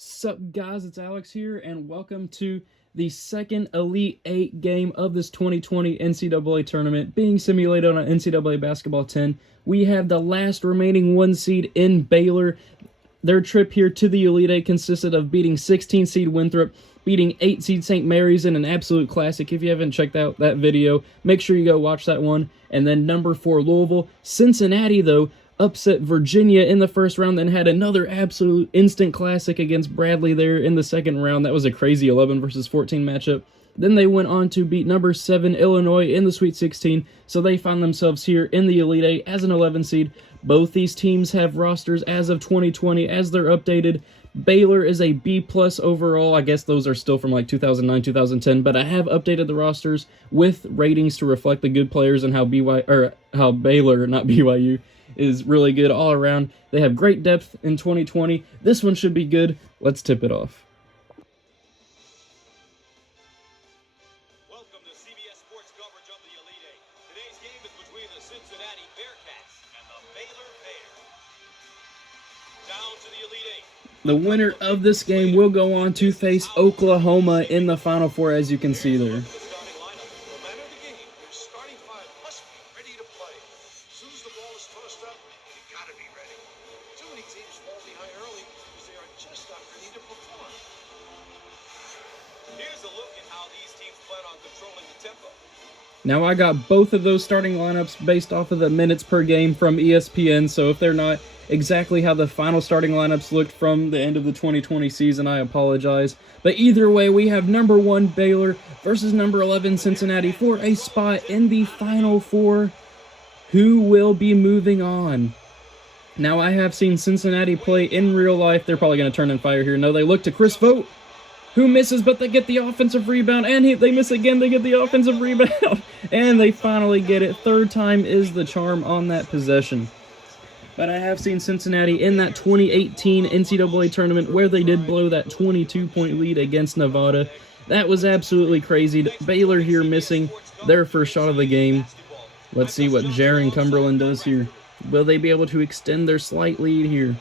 Sup guys, it's Alex here, and welcome to the second Elite 8 game of this 2020 NCAA tournament being simulated on NCAA Basketball 10. We have the last remaining 1 seed in Baylor. Their trip here to the Elite 8 consisted of beating 16 seed Winthrop, beating 8 seed St. Mary's in an absolute classic. If you haven't checked out that video, make sure you go watch that one. And then number 4 Louisville. Cincinnati, though, upset Virginia in the first round, then had another absolute instant classic against Bradley there in the second round. That was a crazy 11 versus 14 matchup. Then they went on to beat number 7 Illinois in the Sweet 16, so they found themselves here in the Elite 8 as an 11 seed. Both these teams have rosters as of 2020 as they're updated. Baylor is a B+ overall. I guess those are still from like 2009, 2010, but I have updated the rosters with ratings to reflect the good players and how Baylor, not BYU, is really good all around. They have great depth in 2020. This one should be good. Let's tip it off. Welcome to CBS Sports coverage of the Elite Eight. Today's game is between the Cincinnati Bearcats and the Baylor Bears. Down to the Elite Eight. The winner of this game will go on to face Oklahoma in the Final Four, as you can see there. Now, I got both of those starting lineups based off of the minutes per game from ESPN, so if they're not exactly how the final starting lineups looked from the end of the 2020 season, I apologize. But either way, we have number 1 Baylor versus number 11 Cincinnati for a spot in the Final Four. Who will be moving on? Now, I have seen Cincinnati play in real life. They're probably going to turn and fire here. No, they look to Chris Vogt, who misses, but they get the offensive rebound, and they miss again, they get the offensive rebound, and they finally get it. Third time is the charm on that possession. But I have seen Cincinnati in that 2018 NCAA tournament where they did blow that 22-point lead against Nevada. That was absolutely crazy. Baylor here missing their first shot of the game. Let's see what Jaron Cumberland does here. Will they be able to extend their slight lead here?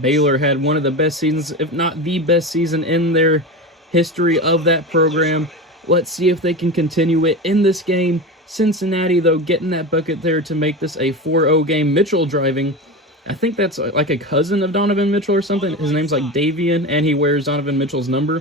Baylor had one of the best seasons, if not the best season in their history of that program. Let's see if they can continue it in this game. Cincinnati, though, getting that bucket there to make this a 4-0 game. Mitchell driving. I think that's like a cousin of Donovan Mitchell or something. His name's like Davian, and he wears Donovan Mitchell's number.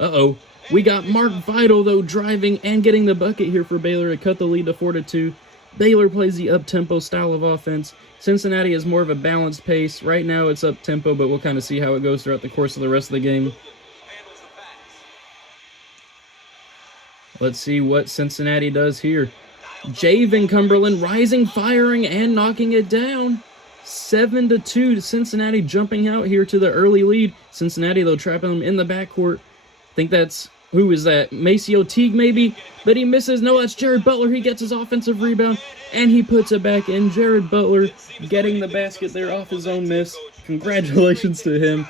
Uh-oh. We got Mark Vital, though, driving and getting the bucket here for Baylor to cut the lead to 4-2. Baylor plays the up-tempo style of offense. Cincinnati is more of a balanced pace. Right now it's up-tempo, but we'll kind of see how it goes throughout the course of the rest of the game. Let's see what Cincinnati does here. Javen Cumberland rising, firing, and knocking it down. 7-2 to Cincinnati, jumping out here to the early lead. Cincinnati, though, trapping them in the backcourt. I think that's... Who is that? Maceo Teague, maybe? But he misses. No, that's Jared Butler. He gets his offensive rebound, and he puts it back in. Jared Butler getting the basket there off his own miss. Congratulations to him.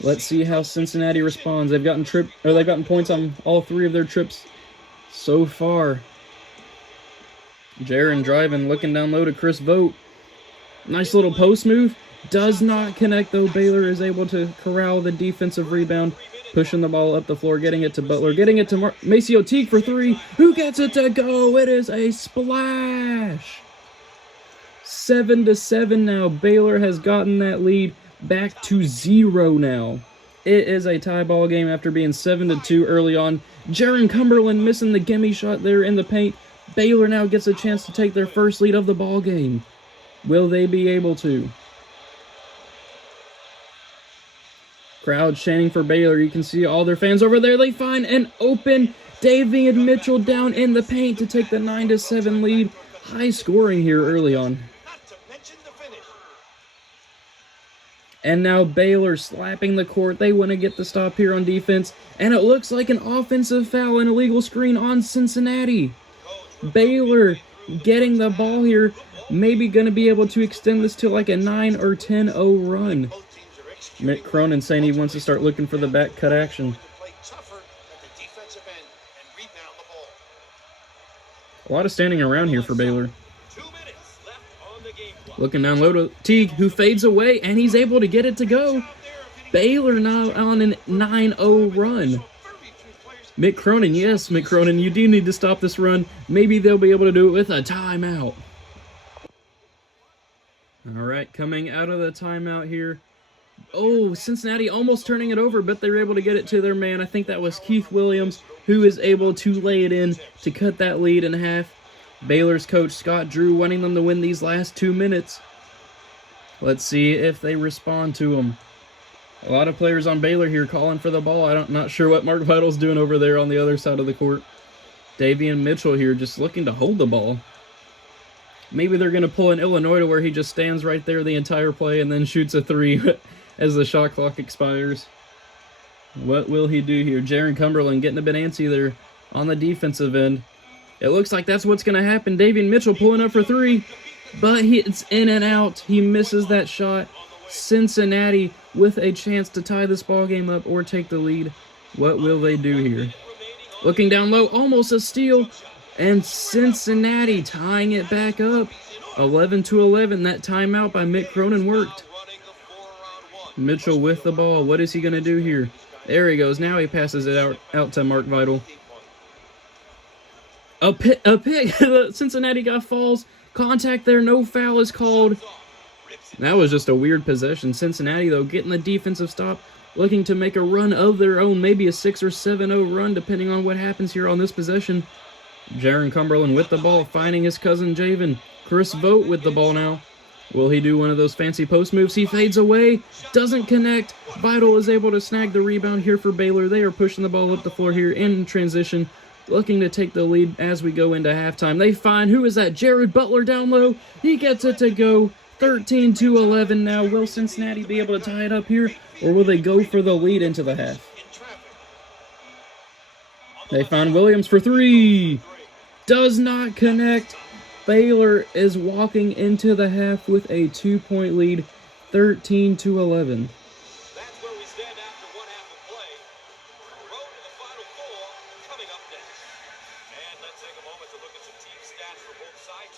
Let's see how Cincinnati responds. They've gotten points on all 3 of their trips so far. Jaron driving, looking down low to Chris Vogt. Nice little post move. Does not connect, though. Baylor is able to corral the defensive rebound. Pushing the ball up the floor, getting it to Butler, getting it to Maceo Teague for 3. Who gets it to go? It is a splash. 7-7 now. Baylor has gotten that lead back to 0 now. It is a tie ball game after being 7-2 early on. Jaron Cumberland missing the gimme shot there in the paint. Baylor now gets a chance to take their first lead of the ball game. Will they be able to? Crowd chanting for Baylor. You can see all their fans over there. They find an open Davian Mitchell down in the paint to take the 9-7 lead. High scoring here early on. And now Baylor slapping the court. They want to get the stop here on defense. And it looks like an offensive foul and illegal screen on Cincinnati. Baylor getting the ball here. Maybe going to be able to extend this to like a 9 or 10-0 run. Mick Cronin saying he wants to start looking for the back cut action. A lot of standing around here for Baylor. 2 minutes left on the game clock. Looking down low to Teague, who fades away, and he's able to get it to go. Baylor now on a 9-0 run. Mick Cronin, yes, Mick Cronin, you do need to stop this run. Maybe they'll be able to do it with a timeout. All right, coming out of the timeout here. Oh, Cincinnati almost turning it over, but they were able to get it to their man. I think that was Keith Williams, who is able to lay it in to cut that lead in half. Baylor's coach, Scott Drew, wanting them to win these last 2 minutes. Let's see if they respond to them. A lot of players on Baylor here calling for the ball. I'm not sure what Mark Vital's doing over there on the other side of the court. Davian Mitchell here just looking to hold the ball. Maybe they're going to pull an Illinois to where he just stands right there the entire play and then shoots a three as the shot clock expires. What will he do here? Jaron Cumberland getting a bit antsy there on the defensive end. It looks like that's what's going to happen. Davian Mitchell pulling up for three, but it's in and out. He misses that shot. Cincinnati with a chance to tie this ball game up or take the lead. What will they do here? Looking down low, almost a steal, and Cincinnati tying it back up. 11-11. That timeout by Mick Cronin worked. Mitchell with the ball. What is he going to do here? There he goes. Now he passes it out to Mark Vital. A pick. Cincinnati got falls. Contact there. No foul is called. That was just a weird possession. Cincinnati, though, getting the defensive stop, looking to make a run of their own, maybe a 6 or 7-0 run, depending on what happens here on this possession. Jaron Cumberland with the ball, finding his cousin Javen. Chris Vogt with the ball now. Will he do one of those fancy post moves? He fades away, doesn't connect. Vital is able to snag the rebound here for Baylor. They are pushing the ball up the floor here in transition, looking to take the lead as we go into halftime. They find, who is that? Jared Butler down low. He gets it to go. 13-11 now. Will Cincinnati be able to tie it up here, or will they go for the lead into the half? They find Williams for three. Does not connect. Baylor is walking into the half with a 2-point lead, 13-11. That's where we stand after one half of play. Road to the Final Four coming up next. And let's take a moment to look at some team stats for both sides.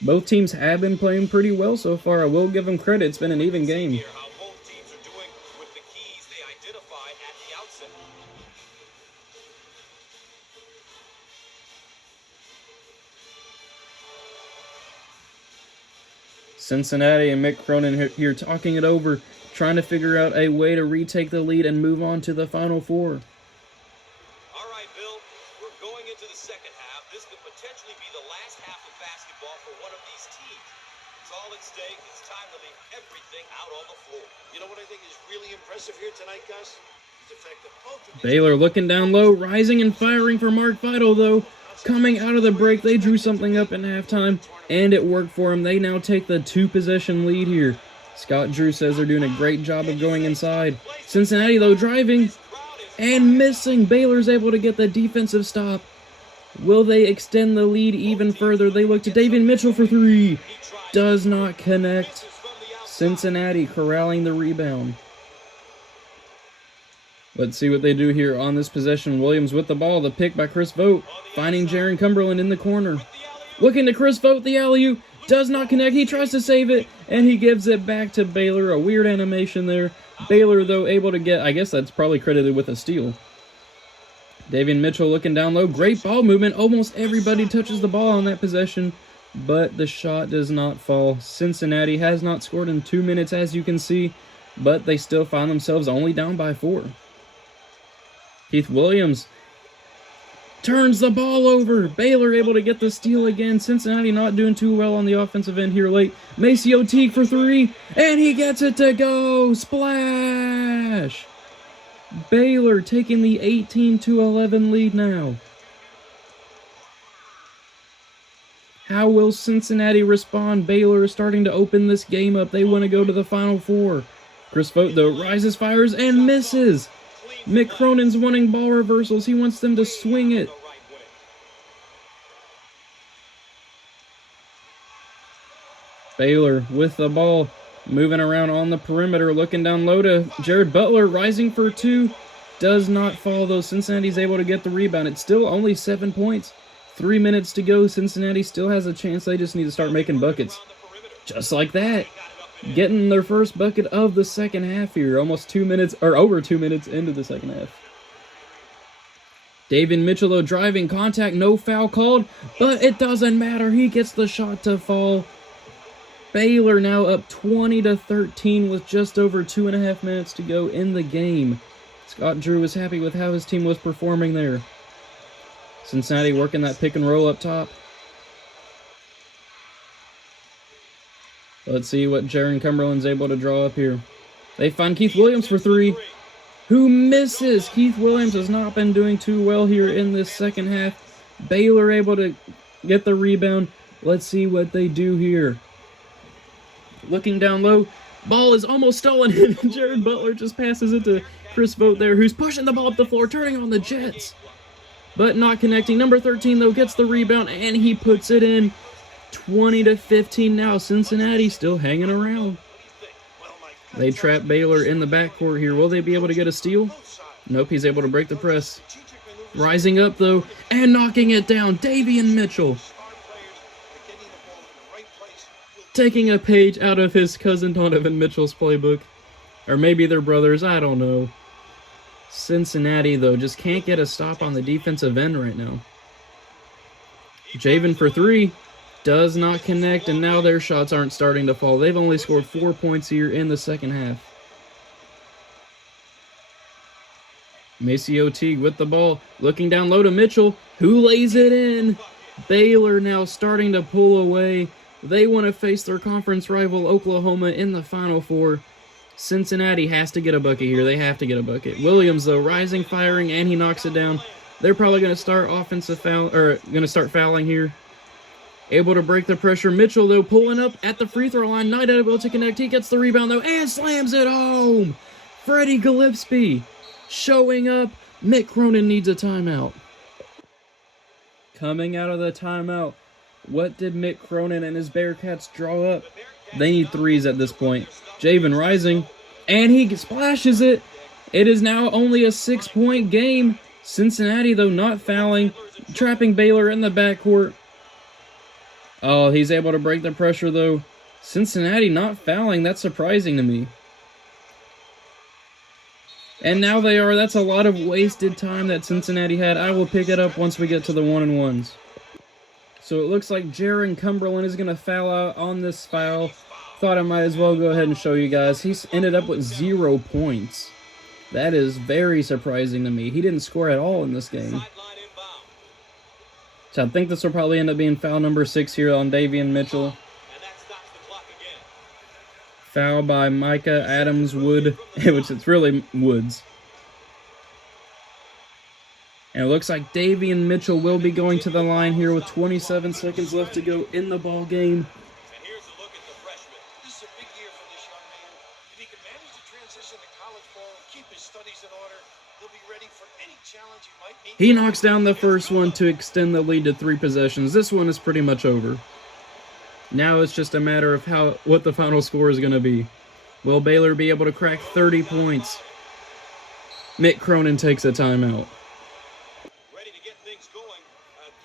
Both teams have been playing pretty well so far. I will give them credit. It's been an even game. Here how both teams are doing with the keys they identified at the outset. Cincinnati and Mick Cronin here talking it over, trying to figure out a way to retake the lead and move on to the Final Four. All right, Bill, we're going into the second half. This could potentially be the last half of basketball for one of these teams. It's all at stake. It's time to leave everything out on the floor. You know what I think is really impressive here tonight, Gus? Is the fact that both of these Baylor looking down low, rising and firing for Mark Vital, though. Coming out of the break, they drew something up in halftime, and it worked for them. They now take the 2-possession lead here. Scott Drew says they're doing a great job of going inside. Cincinnati, though, driving and missing. Baylor's able to get the defensive stop. Will they extend the lead even further? They look to Davian Mitchell for three. Does not connect. Cincinnati corralling the rebound. Let's see what they do here on this possession. Williams with the ball. The pick by Chris Vogt. Finding Jaron Cumberland in the corner. Looking to Chris Vogt, the alley-oop. Does not connect. He tries to save it, and he gives it back to Baylor. A weird animation there. Baylor, though, able to get, I guess that's probably credited with a steal. Davian Mitchell looking down low. Great ball movement. Almost everybody touches the ball on that possession, but the shot does not fall. Cincinnati has not scored in 2 minutes, as you can see, but they still find themselves only down by 4. Keith Williams turns the ball over. Baylor able to get the steal again. Cincinnati not doing too well on the offensive end here late. Maceo Teague for three, and he gets it to go. Splash! Baylor taking the 18-11 lead now. How will Cincinnati respond? Baylor is starting to open this game up. They want to go to the Final Four. Chris Vogt, though, rises, fires, and misses. Mick Cronin's wanting ball reversals. He wants them to swing it. Baylor with the ball, moving around on the perimeter, looking down low to Jared Butler, rising for two. Does not fall, though. Cincinnati's able to get the rebound. It's still only 7 points. 3 minutes to go. Cincinnati still has a chance. They just need to start making buckets. Just like that. Getting their first bucket of the second half here. Almost 2 minutes, or over 2 minutes into the second half. Davian Mitchell, though, driving contact, no foul called, but it doesn't matter. He gets the shot to fall. Baylor now up 20-13 with just over 2.5 minutes to go in the game. Scott Drew was happy with how his team was performing there. Cincinnati working that pick and roll up top. Let's see what Jaron Cumberland's able to draw up here. They find Keith Williams for three, who misses. Keith Williams has not been doing too well here in this second half. Baylor able to get the rebound. Let's see what they do here. Looking down low, ball is almost stolen. Jared Butler just passes it to Chris Vogt there, who's pushing the ball up the floor, turning on the Jets, but not connecting. Number 13, though, gets the rebound, and he puts it in. 20-15 now. Cincinnati still hanging around. They trap Baylor in the backcourt here. Will they be able to get a steal? Nope, he's able to break the press. Rising up, though, and knocking it down. Davian Mitchell. Taking a page out of his cousin Donovan Mitchell's playbook. Or maybe they're brothers, I don't know. Cincinnati, though, just can't get a stop on the defensive end right now. Javen for three. Does not connect, and now their shots aren't starting to fall. They've only scored 4 points here in the second half. Maceo Teague with the ball, looking down low to Mitchell, who lays it in. Baylor now starting to pull away. They want to face their conference rival Oklahoma in the Final Four. Cincinnati has to get a bucket here. They have to get a bucket. Williams, though, rising, firing, and he knocks it down. They're probably going to start start fouling here. Able to break the pressure. Mitchell, though, pulling up at the free throw line. Not able to connect. He gets the rebound, though, and slams it home. Freddie Gillespie showing up. Mick Cronin needs a timeout. Coming out of the timeout, what did Mick Cronin and his Bearcats draw up? They need threes at this point. Javen rising, and he splashes it. It is now only a 6-point game. Cincinnati, though, not fouling, trapping Baylor in the backcourt. Oh, he's able to break the pressure, though. Cincinnati not fouling. That's surprising to me. And now they are. That's a lot of wasted time that Cincinnati had. I will pick it up once we get to the 1-and-1s. So it looks like Jaron Cumberland is going to foul out on this foul. Thought I might as well go ahead and show you guys. He's ended up with 0 points. That is very surprising to me. He didn't score at all in this game. So I think this will probably end up being foul number 6 here on Davian Mitchell. Foul by Micah Adams Wood, which it's really Woods. And it looks like Davian Mitchell will be going to the line here with 27 seconds left to go in the ball game. And here's a look at the freshman. This is a big year for this young man. If he can manage to transition to college ball and keep his studies in order, he'll be ready for any challenge he might meet. He knocks down the first one to extend the lead to 3 possessions. This one is pretty much over. Now it's just a matter of what the final score is going to be. Will Baylor be able to crack 30 points? Mick Cronin takes a timeout.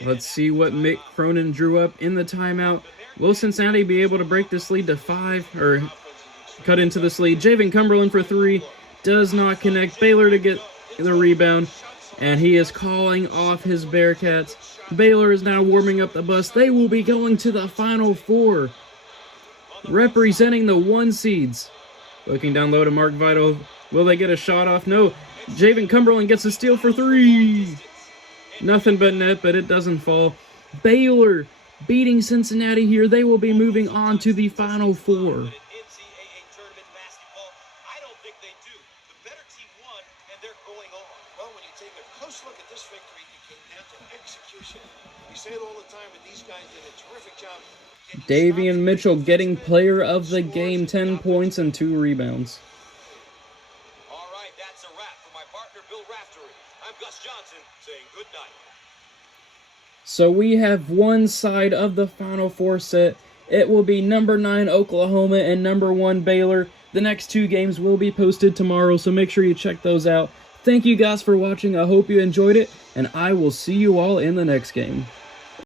Let's see what Mick Cronin drew up in the timeout. Will Cincinnati be able to break this lead to 5, or cut into this lead? Javen Cumberland for 3, does not connect. Baylor to get the rebound, and he is calling off his Bearcats. Baylor is now warming up the bus. They will be going to the Final Four, representing the 1 seeds. Looking down low to Mark Vital. Will they get a shot off? No. Javen Cumberland gets a steal for 3. Nothing but net, but it doesn't fall. Baylor beating Cincinnati here. They will be moving on to the Final Four. NCAA tournament basketball, I don't think they do. The better team won, and they're going on. Well, when you take a close look at this victory, it came down to execution. We say it all the time, but these guys did a terrific job. Davian Mitchell getting player of the game, 10 points and 2 rebounds. All right, that's a wrap for my partner, Bill Raftery. I'm Gus Johnson saying good night. So we have one side of the Final Four set. It will be number 9 Oklahoma and number 1 Baylor. The next 2 games will be posted tomorrow, so make sure you check those out. Thank you guys for watching. I hope you enjoyed it, and I will see you all in the next game.